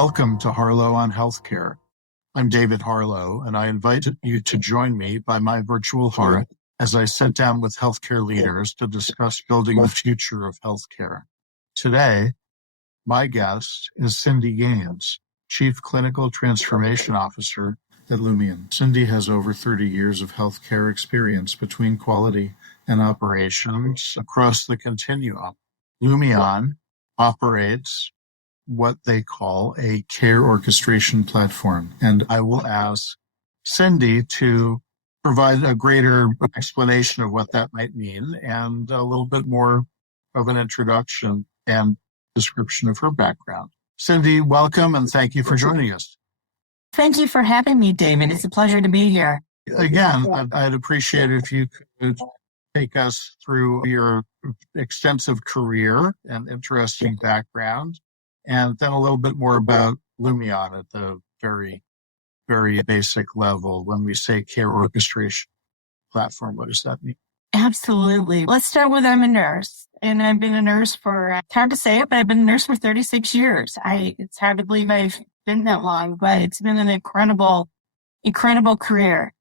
Welcome to Harlow on Healthcare. I'm David Harlow, and I invite you to join me by my virtual hearth as I sit down with healthcare leaders to discuss building the future of healthcare. Today, my guest is Cindy Gaines, Chief Clinical Transformation Officer at Lumeon. Cindy has over 30 years of healthcare experience between quality and operations across the continuum. Lumeon operates what they call a care orchestration platform. And I will ask Cindy to provide a greater explanation of what that might mean and a little bit more of an introduction and description of her background. Cindy, welcome and thank you for joining us. Thank you for having me, David. It's a pleasure to be here. Again, I'd appreciate it if you could take us through your extensive career and interesting background, and then a little bit more about Lumeon at the very, very basic level. When we say care orchestration platform, what does that mean? Absolutely. Let's start with I'm a nurse, and I've been a nurse for, it's hard to say it, but I've been a nurse for 36 years. It's hard to believe I've been that long, but it's been an incredible career.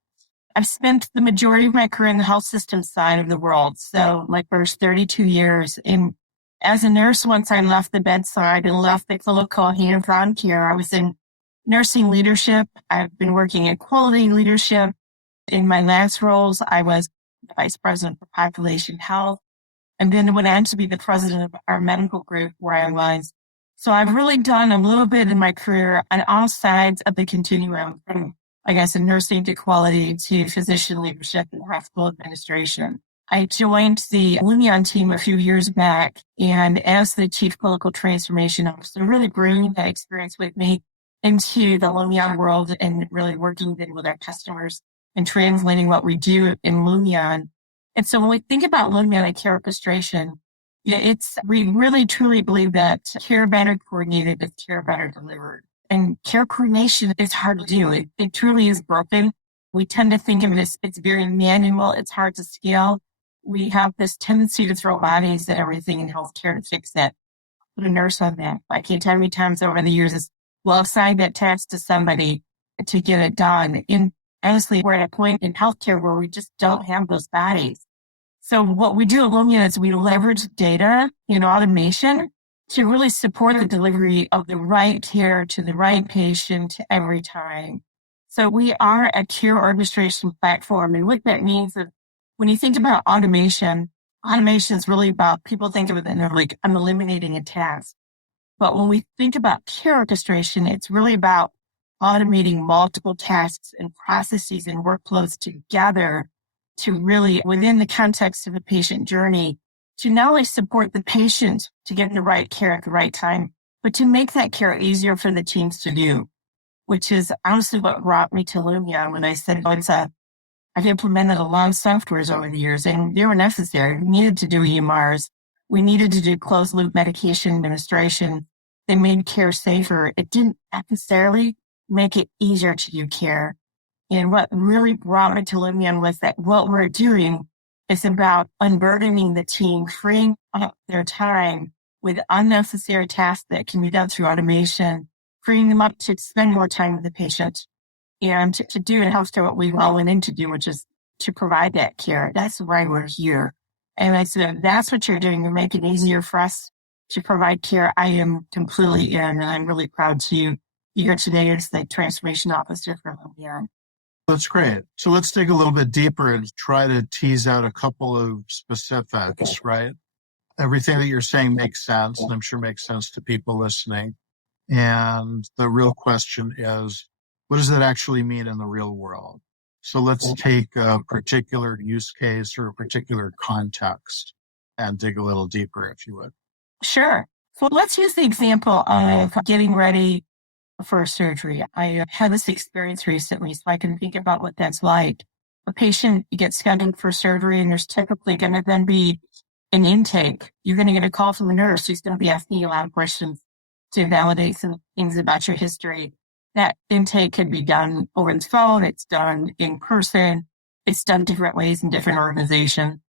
I've spent the majority of my career in the health system side of the world. So my first 32 years as a nurse, once I left the bedside and left the clinical hands-on care, I was in nursing leadership. I've been working in quality leadership. In my last roles, I was vice president for population health, and then went on to be the president of our medical group where I was. So I've really done a little bit in my career on all sides of the continuum, from, I guess, in nursing to quality to physician leadership and hospital administration. I joined the Lumeon team a few years back, and as the Chief Clinical Transformation Officer, really bringing that experience with me into the Lumeon world and really working with our customers and translating what we do in Lumeon. And so when we think about Lumeon and care orchestration, we really truly believe that care better coordinated is care better delivered. And care coordination is hard to do. It truly is broken. We tend to think of it as it's very manual. It's hard to scale. We have this tendency to throw bodies at everything in healthcare to fix that. Put a nurse on that. I can't tell how many times over the years we'll assign that task to somebody to get it done. And honestly, we're at a point in healthcare where we just don't have those bodies. So what we do at Lumeon is we leverage data and automation to really support the delivery of the right care to the right patient every time. So we are a care orchestration platform. And what that means is when you think about automation is really about, people think of it and they're like, I'm eliminating a task. But when we think about care orchestration, it's really about automating multiple tasks and processes and workflows together to really, within the context of a patient journey, to not only support the patient to get the right care at the right time, but to make that care easier for the teams to do, which is honestly what brought me to Lumeon when I said, I've implemented a lot of softwares over the years, and they were necessary. We needed to do EMRs. We needed to do closed loop medication administration. They made care safer. It didn't necessarily make it easier to do care. And what really brought me to Lumeon was that what we're doing is about unburdening the team, freeing up their time with unnecessary tasks that can be done through automation, freeing them up to spend more time with the patient and to do in healthcare what we all went in to do, which is to provide that care. That's why we're here. And I said, that's what you're doing. You're making it easier for us to provide care. I am completely in, and I'm really proud to be here today as the transformation officer for Lumeon. That's great. So let's dig a little bit deeper and try to tease out a couple of specifics, right? Everything that you're saying makes sense, and I'm sure makes sense to people listening. And the real question is, what does that actually mean in the real world? So let's take a particular use case or a particular context and dig a little deeper, if you would. Sure. So let's use the example of getting ready for a surgery. I had this experience recently, so I can think about what that's like. A patient gets scheduled for surgery, and there's typically going to then be an intake. You're going to get a call from the nurse who's going to be asking you a lot of questions to validate some things about your history. That intake could be done over the phone. It's done in person. It's done different ways in different organizations.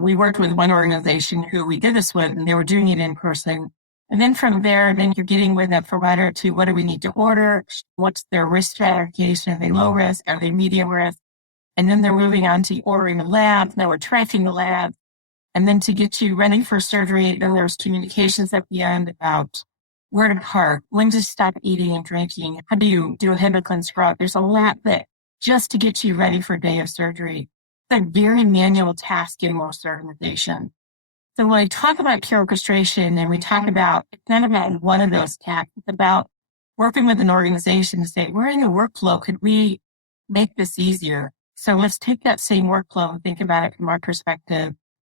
We worked with one organization who we did this with, and they were doing it in person. And then from there, then you're getting with that provider to what do we need to order? What's their risk stratification? Are they low risk? Are they medium risk? And then they're moving on to ordering the lab. Now we're tracking the lab. And then to get you ready for surgery, then there's communications at the end about where to park, when to stop eating and drinking, how do you do a HIPAA scrub? There's a lot that just to get you ready for a day of surgery. It's a very manual task in most organizations. So when I talk about care orchestration and we talk about, it's not about one of those tasks, it's about working with an organization to say, where in the workflow could we make this easier? So let's take that same workflow and think about it from our perspective.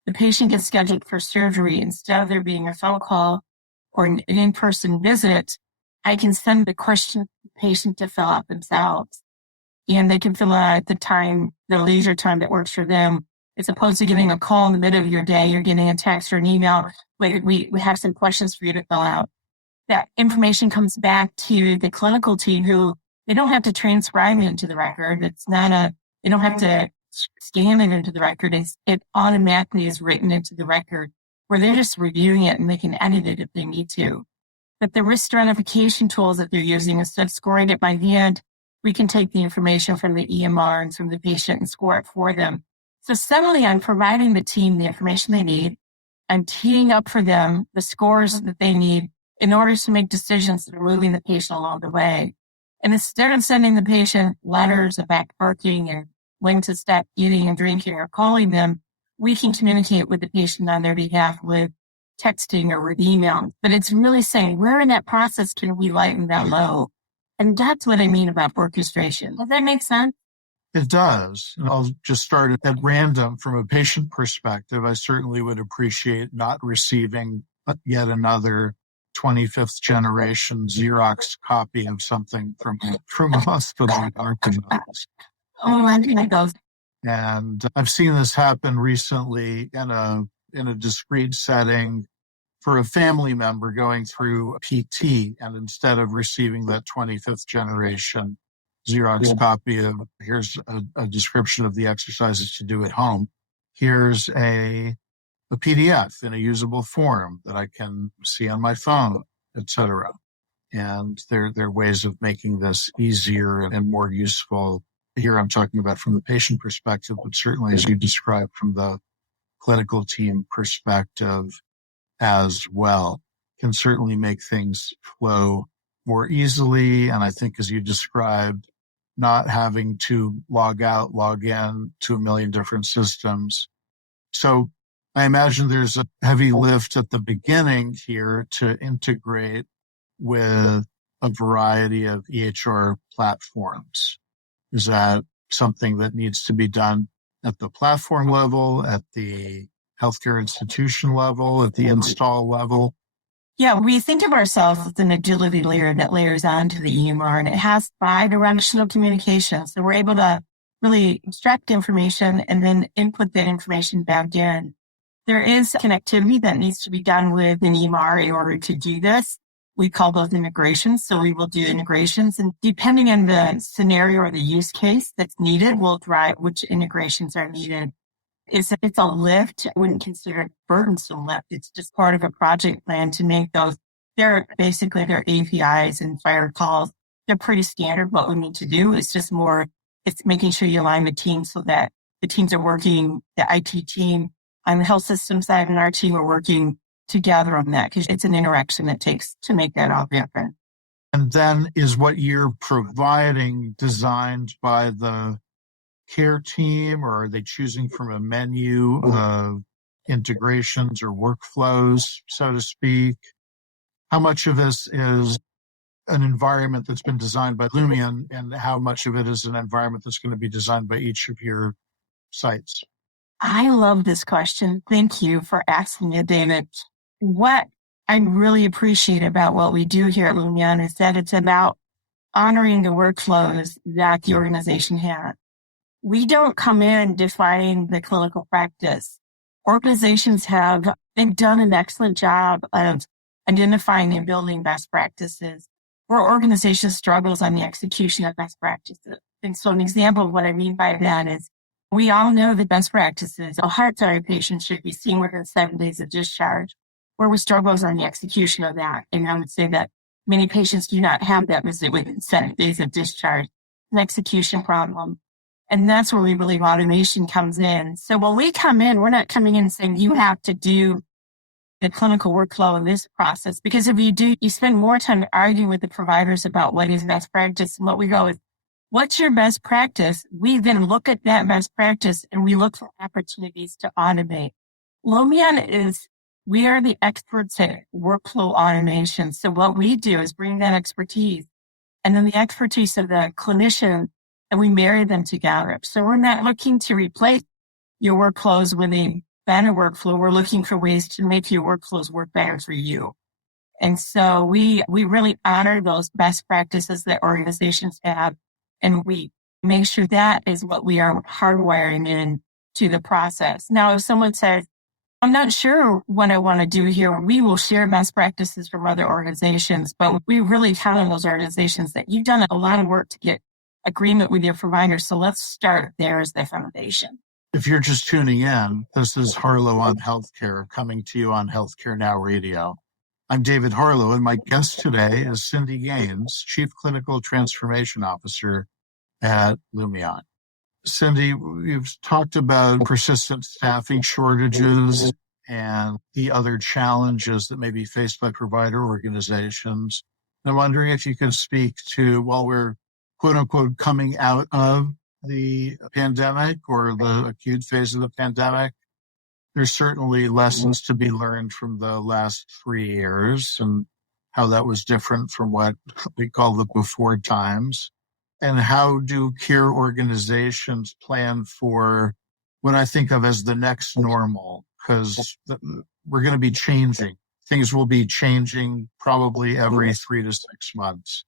The patient gets scheduled for surgery. Instead of there being a phone call or an in-person visit, I can send the question to the patient to fill out themselves. And they can fill out at the time, the leisure time that works for them, as opposed to getting a call in the middle of your day. You're getting a text or an email. We have some questions for you to fill out. That information comes back to the clinical team who they don't have to transcribe it into the record. They don't have to scan it into the record. It automatically is written into the record where they're just reviewing it and they can edit it if they need to. But the risk stratification tools that they're using, instead of scoring it by hand, we can take the information from the EMR and from the patient and score it for them. So suddenly I'm providing the team the information they need. I'm teeing up for them the scores that they need in order to make decisions that are moving the patient along the way. And instead of sending the patient letters about parking and when to stop eating and drinking or calling them, we can communicate with the patient on their behalf with texting or with email. But it's really saying, where in that process can we lighten that load? And that's what I mean about orchestration. Does that make sense? It does. And I'll just start at random. From a patient perspective, I certainly would appreciate not receiving yet another 25th generation Xerox copy of something from a hospital doctor's office. Oh, I think those. And I've seen this happen recently in a discrete setting for a family member going through a PT, and instead of receiving that 25th generation Xerox copy of here's a description of the exercises to do at home, here's a PDF in a usable form that I can see on my phone, etc. And there are ways of making this easier and more useful. Here I'm talking about from the patient perspective, but certainly as you described from the clinical team perspective as well, can certainly make things flow more easily. And I think as you described, not having to log out, log in to a million different systems. So I imagine there's a heavy lift at the beginning here to integrate with a variety of EHR platforms. Is that something that needs to be done at the platform level, at the healthcare institution level, at the install level? Yeah, we think of ourselves as an agility layer that layers onto the EMR, and it has bi-directional communication. So we're able to really extract information and then input that information back in. There is connectivity that needs to be done with an EMR in order to do this. We call those integrations. So we will do integrations, and depending on the scenario or the use case that's needed, we'll drive which integrations are needed. If it's a lift, I wouldn't consider it burdensome lift. It's just part of a project plan to make those. They're basically their APIs and fire calls. They're pretty standard. What we need to do is just more, it's making sure you align the teams so that the teams are working, the IT team on the health system side and our team are working together on that, because it's an interaction it takes to make that all happen. And then is what you're providing designed by the care team, or are they choosing from a menu of integrations or workflows, so to speak? How much of this is an environment that's been designed by Lumeon, and how much of it is an environment that's going to be designed by each of your sites? I love this question. Thank you for asking it, David. What I really appreciate about what we do here at Lumeon is that it's about honoring the workflows that the organization has. We don't come in defining the clinical practice. Organizations they've done an excellent job of identifying and building best practices, where organizations struggles on the execution of best practices. And so an example of what I mean by that is we all know the best practices. A heart failure patient should be seen within 7 days of discharge. Where we struggle is on the execution of that. And I would say that many patients do not have that visit within 7 days of discharge, an execution problem. And that's where we believe automation comes in. So when we come in, we're not coming in saying you have to do the clinical workflow in this process, because if you do, you spend more time arguing with the providers about what is best practice. And what we go is, what's your best practice? We then look at that best practice and we look for opportunities to automate. Lumeon we are the experts at workflow automation. So what we do is bring that expertise and then the expertise of the clinician, and we marry them together. So we're not looking to replace your workflows with a better workflow. We're looking for ways to make your workflows work better for you. And so we really honor those best practices that organizations have, and we make sure that is what we are hardwiring in to the process. Now, if someone says, I'm not sure what I want to do here, we will share best practices from other organizations, but we really count on those organizations that you've done a lot of work to get agreement with your provider. So let's start there as the foundation. If you're just tuning in, this is Harlow on Healthcare, coming to you on Healthcare Now Radio. I'm David Harlow, and my guest today is Cindy Gaines, Chief Clinical Transformation Officer at Lumeon. Cindy, you've talked about persistent staffing shortages and the other challenges that may be faced by provider organizations. I'm wondering if you can speak to, while we're quote unquote coming out of the pandemic or the acute phase of the pandemic, there's certainly lessons to be learned from the last 3 years and how that was different from what we call the before times. And how do care organizations plan for what I think of as the next normal? Because we're going to be changing. Things will be changing probably every 3 to 6 months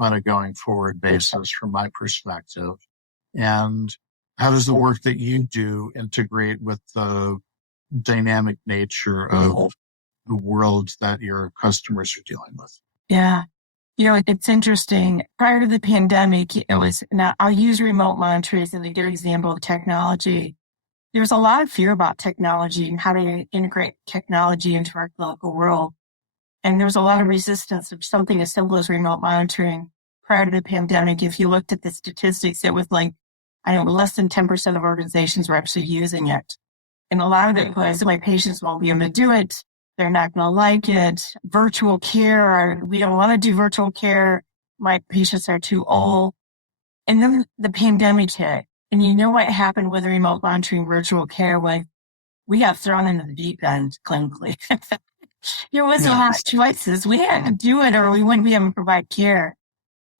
on a going forward basis from my perspective. And how does the work that you do integrate with the dynamic nature of the world that your customers are dealing with? Yeah. It's interesting. Prior to the pandemic, now I'll use remote monitoring as a good example of technology. There was a lot of fear about technology and how to integrate technology into our clinical world. And there was a lot of resistance of something as simple as remote monitoring. Prior to the pandemic, if you looked at the statistics, it was less than 10% of organizations were actually using it. And a lot of it was, my patients won't be able to do it. They're not going to like it. Virtual care, we don't want to do virtual care. My patients are too old. And then the pandemic hit. And you know what happened with remote monitoring virtual care? We got thrown into the deep end clinically. There was a lot of choices. We had to do it or we wouldn't be able to provide care.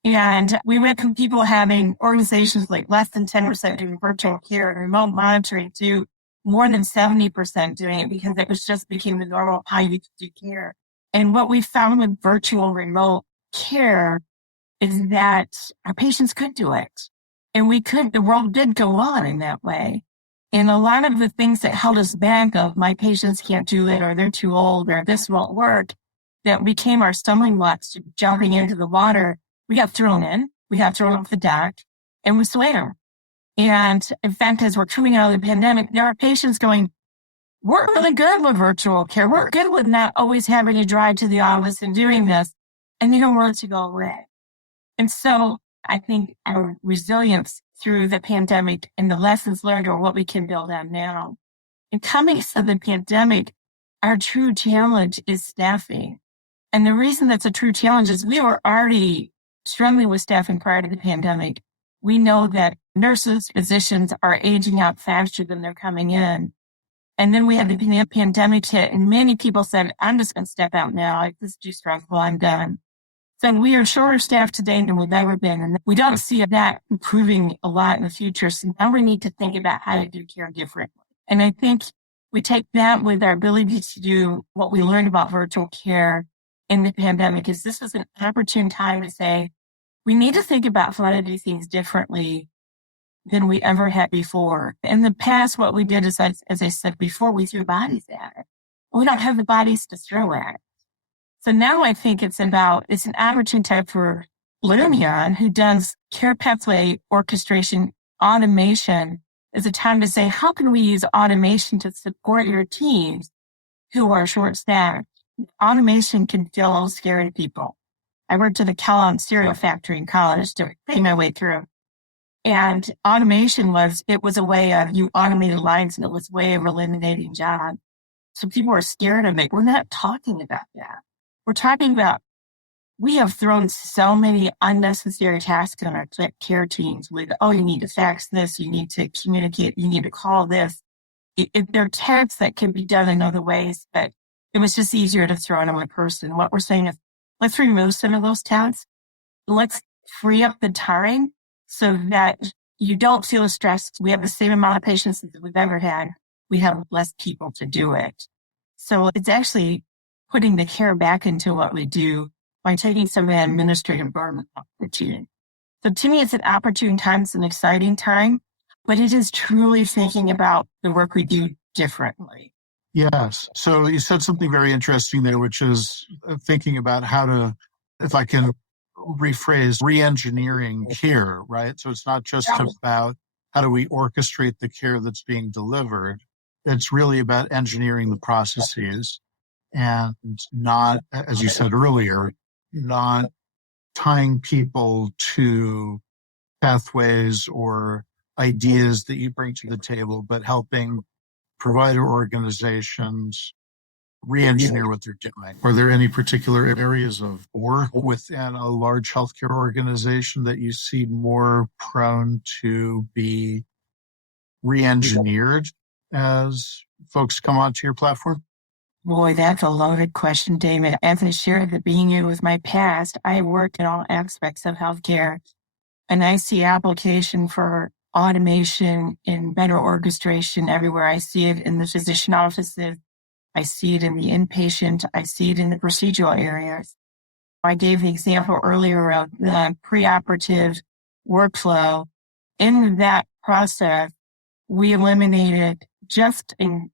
And we went from people having organizations like less than 10% doing virtual care and remote monitoring to more than 70% doing it, because it just became the normal how you do care. And what we found with virtual remote care is that our patients could do it. And the world did go on in that way. And a lot of the things that held us back of my patients can't do it, or they're too old, or this won't work, that became our stumbling blocks to jumping into the water. We got thrown in, we got thrown off the dock, and we swam. And in fact, as we're coming out of the pandemic, there are patients going, we're really good with virtual care. We're good with not always having to drive to the office and doing this. And they don't want it to go away. And so I think our resilience through the pandemic and the lessons learned are what we can build on now. And coming out of the pandemic, our true challenge is staffing. And the reason that's a true challenge is we were already struggling with staffing prior to the pandemic. We know that nurses, physicians are aging out faster than they're coming in. And then we had the pandemic hit, and many people said, I'm just going to step out now. This is too stressful. I'm done. So we are shorter staffed today than we've ever been. And we don't see that improving a lot in the future. So now we need to think about how to do care differently. And I think we take that with our ability to do what we learned about virtual care in the pandemic. Is this is an opportune time to say, we need to think about how to do things differently than we ever had before. In the past, what we did is, as I said before, we threw bodies at it. We don't have the bodies to throw at it. So now I think it's an opportune time for Lumeon, who does care pathway orchestration automation, is a time to say, how can we use automation to support your teams who are short-staffed, automation can feel a little scary to people. I worked at a Kellogg cereal factory in college to pay my way through. And automation was a way of you automated lines, and it was a way of eliminating jobs. So people are scared of it. We're not talking about that. We're talking about we have thrown so many unnecessary tasks on our care teams with, oh, you need to fax this, you need to communicate, you need to call this. There are tasks that can be done in other ways, but it was just easier to throw it on one person. What we're saying is, let's remove some of those tasks. Let's free up the time so that you don't feel stressed. We have the same amount of patients that we've ever had. We have less people to do it. So it's actually putting the care back into what we do by taking some of the administrative burden off the team. So to me, it's an opportune time. It's an exciting time, but it is truly thinking about the work we do differently. Yes. So you said something very interesting there, which is thinking about how to, if I can rephrase, re-engineering care, right? So it's not just about how do we orchestrate the care that's being delivered. It's really about engineering the processes and not, as you said earlier, not tying people to pathways or ideas that you bring to the table, but helping provider organizations re-engineer what they're doing. Are there any particular areas of work within a large healthcare organization that you see more prone to be re-engineered as folks come onto your platform? Boy, that's a loaded question, David. As I shared at the beginning with my past, I worked in all aspects of healthcare, and I see application for automation and better orchestration everywhere. I see it in the physician offices. I see it in the inpatient. I see it in the procedural areas. I gave the example earlier of the preoperative workflow. In that process, we eliminated just in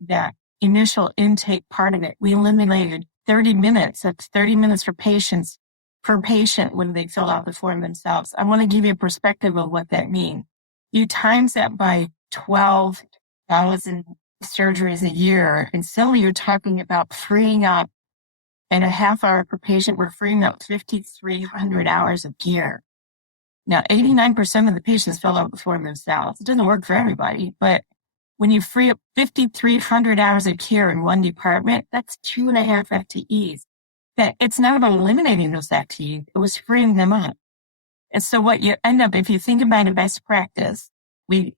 that initial intake part of it, we eliminated 30 minutes. That's 30 minutes for patients per patient when they fill out the form themselves. I want to give you a perspective of what that means. You times that by 12,000 surgeries a year, and still you're talking about freeing up in a half hour per patient, we're freeing up 5,300 hours of care. Now, 89% of the patients fill out the form themselves. It doesn't work for everybody, but when you free up 5,300 hours of care in one department, that's 2.5 FTEs. That it's not about eliminating those FTEs, it was freeing them up. And so what you end up, if you think about a best practice, we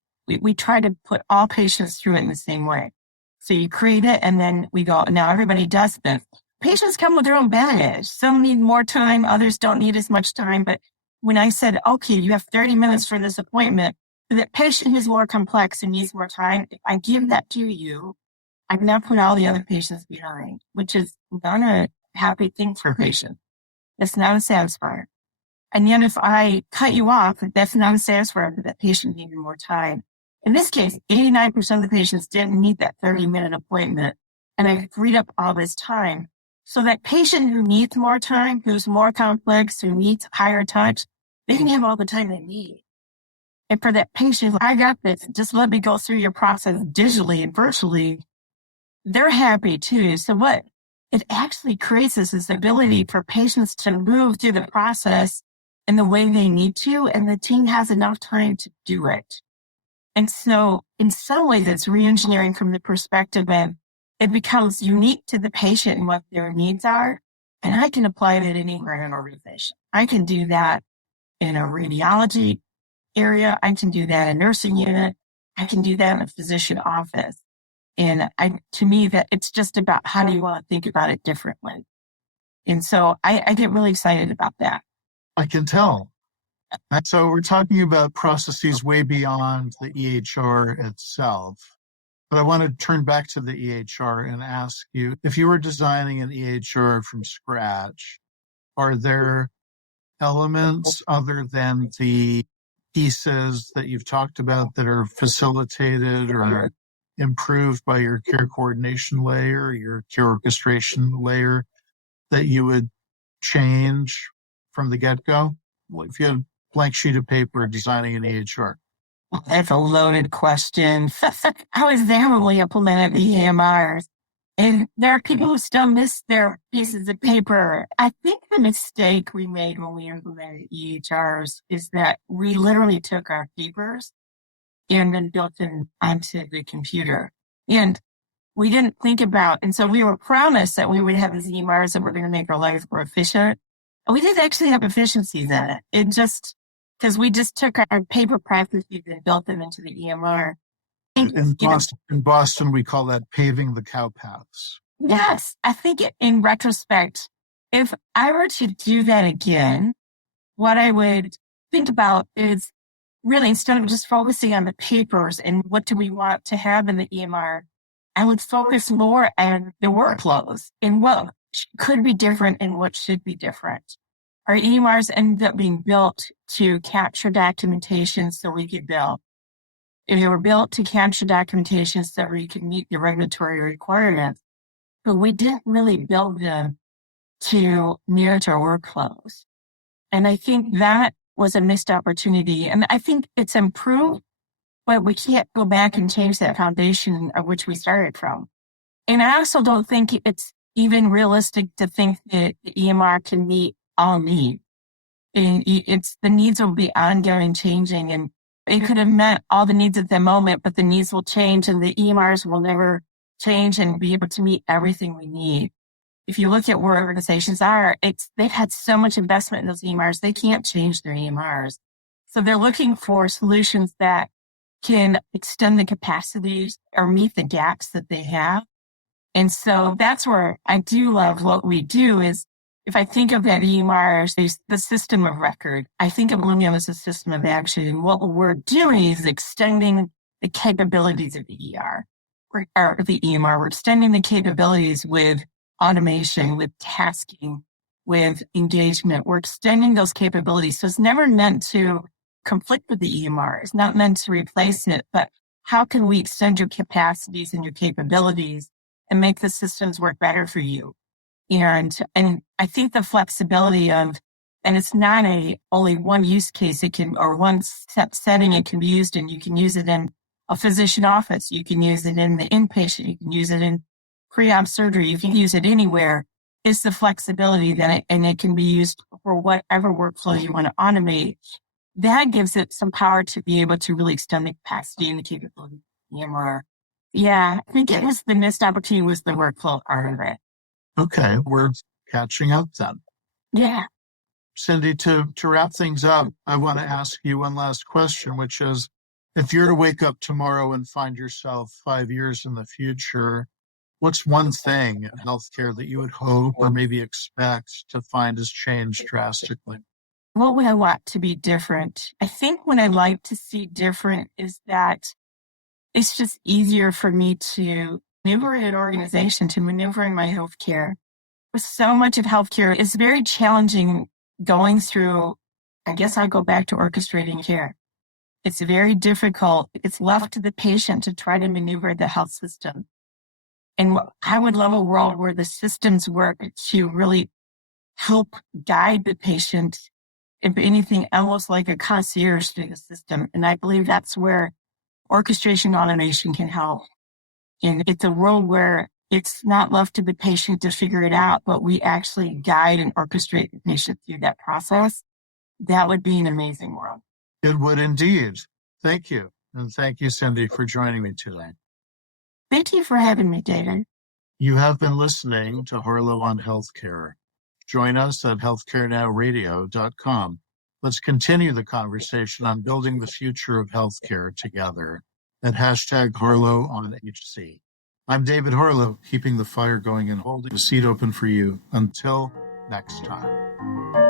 try to put all patients through it in the same way. So you create it and then we go, now everybody does this. Patients come with their own baggage. Some need more time, others don't need as much time. But when I said, okay, you have 30 minutes for this appointment, the patient is more complex and needs more time. If I give that to you, I've now put all the other patients behind, which is not a happy thing for a patient. That's not a satisfier. And yet if I cut you off, that's not a satisfier for that patient needing more time. In this case, 89% of the patients didn't need that 30-minute appointment. And I freed up all this time. So that patient who needs more time, who's more complex, who needs higher touch, they can have all the time they need. And for that patient, I got this, just let me go through your process digitally and virtually, they're happy too. So what it actually creates is this ability for patients to move through the process in the way they need to, and the team has enough time to do it. And so in some ways, it's re-engineering from the perspective of it becomes unique to the patient and what their needs are. And I can apply that anywhere in an organization. I can do that in a radiology area. I can do that in a nursing unit. I can do that in a physician office. And to me, that it's just about how do you want to think about it differently. And so I get really excited about that. I can tell. And so we're talking about processes way beyond the EHR itself. But I want to turn back to the EHR and ask you, if you were designing an EHR from scratch, are there elements other than the pieces that you've talked about that are facilitated or improved by your care coordination layer, your care orchestration layer, that you would change from the get-go? If you had a blank sheet of paper designing an EHR. That's a loaded question. I was there when we implemented the EMRs. And there are people who still miss their pieces of paper. I think the mistake we made when we implemented EHRs is that we literally took our papers and then built them onto the computer. And we didn't think about, and so we were promised that we would have these EMRs that were going to make our lives more efficient. And we didn't actually have efficiencies in it. It just, because we just took our paper processes and built them into the EMR. In Boston, we call that paving the cow paths. Yes, I think in retrospect, if I were to do that again, what I would think about is really, instead of just focusing on the papers and what do we want to have in the EMR, I would focus more on the workflows and what could be different and what should be different. Our EMRs ended up being built to capture documentation so we could bill. If they were built to capture documentation so we could meet the regulatory requirements, but we didn't really build them to mirror our workflows. And I think that was a missed opportunity. And I think it's improved, but we can't go back and change that foundation of which we started from. And I also don't think it's even realistic to think that the EMR can meet all needs. And the needs will be ongoing, changing, and it could have met all the needs at the moment, but the needs will change and the EMRs will never change and be able to meet everything we need. If you look at where organizations are, they've had so much investment in those EMRs, they can't change their EMRs. So they're looking for solutions that can extend the capacities or meet the gaps that they have. And so that's where I do love what we do is, if I think of that EMR as the system of record, I think of Lumeon as a system of action. And what we're doing is extending the capabilities of the or the EMR. We're extending the capabilities with automation, with tasking, with engagement. We're extending those capabilities. So it's never meant to conflict with the EMR. It's not meant to replace it, but how can we extend your capacities and your capabilities and make the systems work better for you? And I think the flexibility of, and it's not only one use case, or one setting it can be used in. You can use it in a physician office. You can use it in the inpatient. You can use it in pre-op surgery. You can use it anywhere. It's the flexibility and it can be used for whatever workflow you want to automate. That gives it some power to be able to really extend the capacity and the capability of the EMR. Yeah, I think it was the missed opportunity was the workflow part of it. Okay, we're catching up then. Yeah. Cindy, to wrap things up, I want to ask you one last question, which is, if you're to wake up tomorrow and find yourself 5 years in the future, what's one thing in healthcare that you would hope or maybe expect to find has changed drastically? What would I want to be different? I think what I'd like to see different is that it's just easier for me to maneuver an organization, to maneuver in my healthcare. With so much of healthcare, it's very challenging going through, I guess I go back to orchestrating care. It's very difficult. It's left to the patient to try to maneuver the health system. And I would love a world where the systems work to really help guide the patient, if anything, almost like a concierge to the system. And I believe that's where orchestration automation can help. And it's a world where it's not left to the patient to figure it out, but we actually guide and orchestrate the patient through that process. That would be an amazing world. It would indeed. Thank you. And thank you, Cindy, for joining me today. Thank you for having me, David. You have been listening to Harlow on Healthcare. Join us at healthcarenowradio.com. Let's continue the conversation on building the future of healthcare together at #Harlow on HC. I'm David Harlow, keeping the fire going and holding the seat open for you. Until next time.